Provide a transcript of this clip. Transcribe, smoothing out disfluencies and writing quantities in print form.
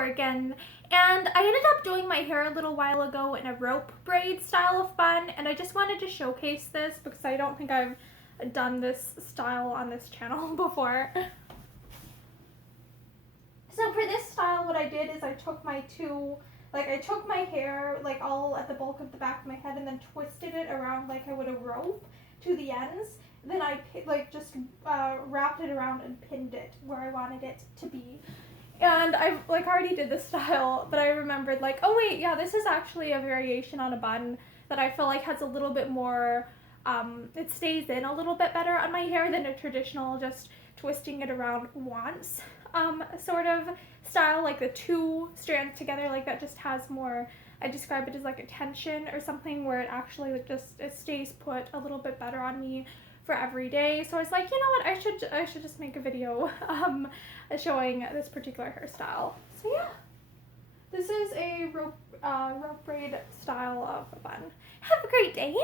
Oregon, and I ended up doing my hair a little while ago in a rope braid style of bun, and I just wanted to showcase this because I don't think I've done this style on this channel before. So for this style, what I did is I took my hair like all at the bulk of the back of my head and then twisted it around like I would a rope to the ends. Then I just wrapped it around and pinned it where I wanted it to be. And I already did this style, but I remembered like, oh wait, yeah, this is actually a variation on a bun that I feel like has a little bit more, it stays in a little bit better on my hair than a traditional just twisting it around once sort of style, like the two strands together, like that just has more, I describe it as like a tension or something where it actually it stays put a little bit better on me for every day. So I was like, you know what, I should just make a video showing this particular hairstyle. So yeah, this is a rope braid style of a bun. Have a great day.